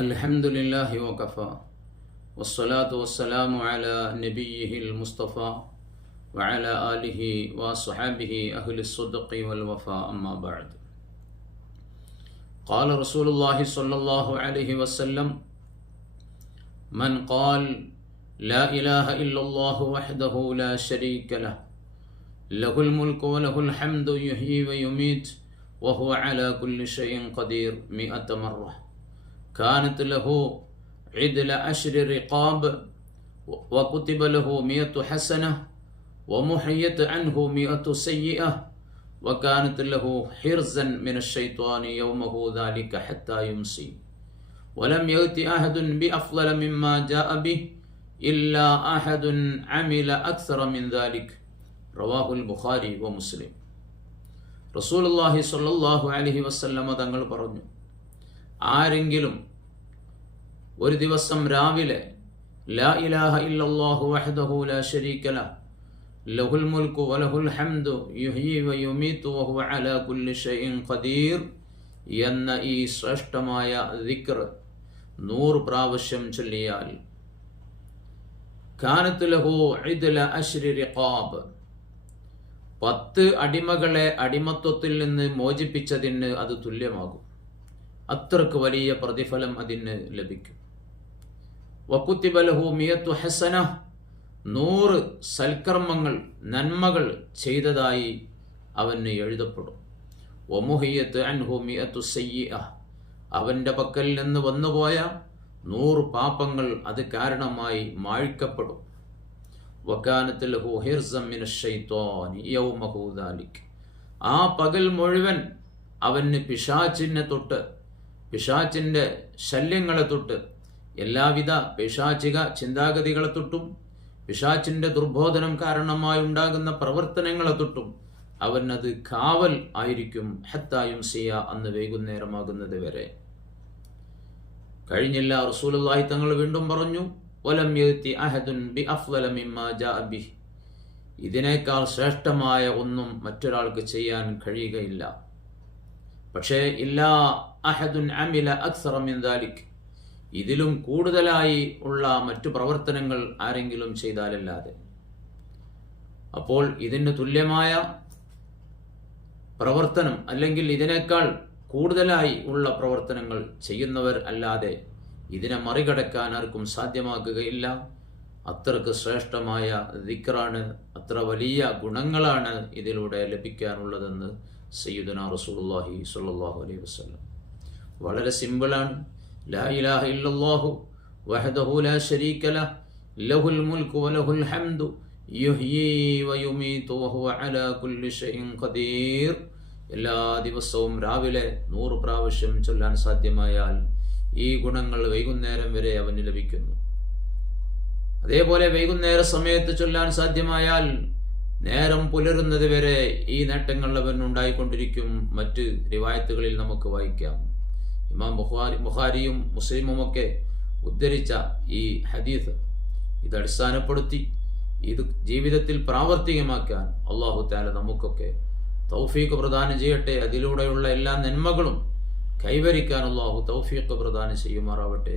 الحمد لله وكفى والصلاة والسلام على نبيه المصطفى وعلى آله وصحابه أهل الصدق والوفاء أما بعد قال رسول الله صلى الله عليه وسلم من قال لا إله إلا الله وحده لا شريك له له الملك وله الحمد يحيي ويميت وهو على كل شيء قدير مئة مرة كانت له عدل عشر رقاب وكتب له مئة حسنة ومحيت عنه مئة سيئة وكانت له حرزا من الشيطان يومه ذلك حتى يمسي ولم يأت أحد بأفضل مما جاء به إلا أحد عمل أكثر من ذلك رواه البخاري ومسلم റസൂൽ അള്ളാഹി സല്ലാഹു അലഹി വസ്ല്ലമ തങ്ങൾ പറഞ്ഞു ആരെങ്കിലും ഒരു ദിവസം രാവിലെ ലാ ഇലാഹ ഇല്ലല്ലാഹു ലാ ലഹുൽ വലഹുൽ ഹംദു വഹുവ അലാ കുല്ലി ഖദീർ എന്ന ഈ ശ്രേഷ്ഠമായ ദിക്ർ നൂറ് പ്രാവശ്യം ചൊല്ലിയാൽ ലഹു പത്ത് അടിമകളെ അടിമത്വത്തിൽ നിന്ന് മോചിപ്പിച്ചതിന് അത് തുല്യമാകും. അത്രയ്ക്ക് വലിയ പ്രതിഫലം അതിന് ലഭിക്കും. വക്കുത്തിബലഹു മിയത്തു ഹസന നൂറ് സൽക്കർമ്മങ്ങൾ നന്മകൾ ചെയ്തതായി അവന് എഴുതപ്പെടും. ഒമുഹിയത്ത് അൻഹു മിയത്തു സയ്യ അവന്റെ പക്കൽ നിന്ന് വന്നുപോയ നൂറ് പാപങ്ങൾ അത് കാരണമായി മാഴിക്കപ്പെടും വക്കാനത്തിൽ ആ പകൽ മുഴുവൻ അവന് പിശാച്ചിനെ തൊട്ട് പിശാച്ചിന്റെ ശല്യങ്ങളെ തൊട്ട് എല്ലാവിധ പിശാചിക ചിന്താഗതികളെ തൊട്ടും പിശാചിന്റെ ദുർബോധനം കാരണമായി ഉണ്ടാകുന്ന പ്രവർത്തനങ്ങളെ തൊട്ടും അവനത് കാവൽ ആയിരിക്കും. ഹത്തായും സിയ അന്ന് വൈകുന്നേരമാകുന്നത് വരെ. കഴിഞ്ഞില്ല റസൂലുള്ളാഹി തങ്ങൾ വീണ്ടും പറഞ്ഞു വലം അഹദുൻ ബി അഫ്വല ജാ ഇതിനേക്കാൾ ശ്രേഷ്ഠമായ ഒന്നും മറ്റൊരാൾക്ക് ചെയ്യാൻ കഴിയുകയില്ല. പക്ഷേ ഇല്ലാ അഹദുൻ അമില അക്സറ മിൻ ദാലിക്. ഇതിലും കൂടുതലായി ഉള്ള മറ്റു പ്രവർത്തനങ്ങൾ ആരെങ്കിലും ചെയ്താലല്ലാതെ. അപ്പോൾ ഇതിന് തുല്യമായ പ്രവർത്തനം അല്ലെങ്കിൽ ഇതിനേക്കാൾ കൂടുതലായി ഉള്ള പ്രവർത്തനങ്ങൾ ചെയ്യുന്നവർ അല്ലാതെ ഇതിനെ മറികടക്കാൻ ആർക്കും സാധ്യമാക്കുകയില്ല. അത്രയ്ക്ക് ശ്രേഷ്ഠമായ ദിക്റാണ് അത്ര വലിയ ഗുണങ്ങളാണ് ഇതിലൂടെ ലഭിക്കാനുള്ളതെന്ന് സയ്യിദുന റസൂലുള്ളാഹി സ്വല്ലല്ലാഹു അലൈഹി വസല്ലം. വളരെ സിമ്പിളാണ്. ലാ ഇലാഹ ഇല്ലല്ലാഹു وحده ലാ شريك له ലഹുൽ الملك വലഹുൽ ഹംദു യുഹ്യി വയുമീതു വഹുവ അലാ കുല്ലി ഷൈഇൻ ഖദീർ. എല്ലാ ദിവസവും രാവിലെ നൂറ് പ്രാവശ്യം ചൊല്ലാൻ സാധ്യമായാൽ ഈ ഗുണങ്ങൾ വൈകുന്നേരം വരെ അവന് ലഭിക്കുന്നു. അതേപോലെ വൈകുന്നേര സമയത്ത് ചൊല്ലാൻ സാധ്യമായാൽ നേരം പുലരുന്നത് വരെ ഈ നേട്ടങ്ങൾ അവൻ ഉണ്ടായിക്കൊണ്ടിരിക്കും. മറ്റ് റിവായത്തുകളിൽ നമുക്ക് വായിക്കാം. ഇമാം ബുഹാരി ബുഹാരിയും മുസ്ലിമും ഒക്കെ ഉദ്ധരിച്ച ഈ ഹദീസ് ഇത് അടിസ്ഥാനപ്പെടുത്തി ഇത് ജീവിതത്തിൽ പ്രാവർത്തികമാക്കാൻ അള്ളാഹു താല നമുക്കൊക്കെ തൗഫീഖ് പ്രദാനം ചെയ്യട്ടെ. അതിലൂടെയുള്ള എല്ലാ നന്മകളും കൈവരിക്കാൻ അള്ളാഹു തൗഫീഖ് പ്രദാനം ചെയ്യുമാറാവട്ടെ.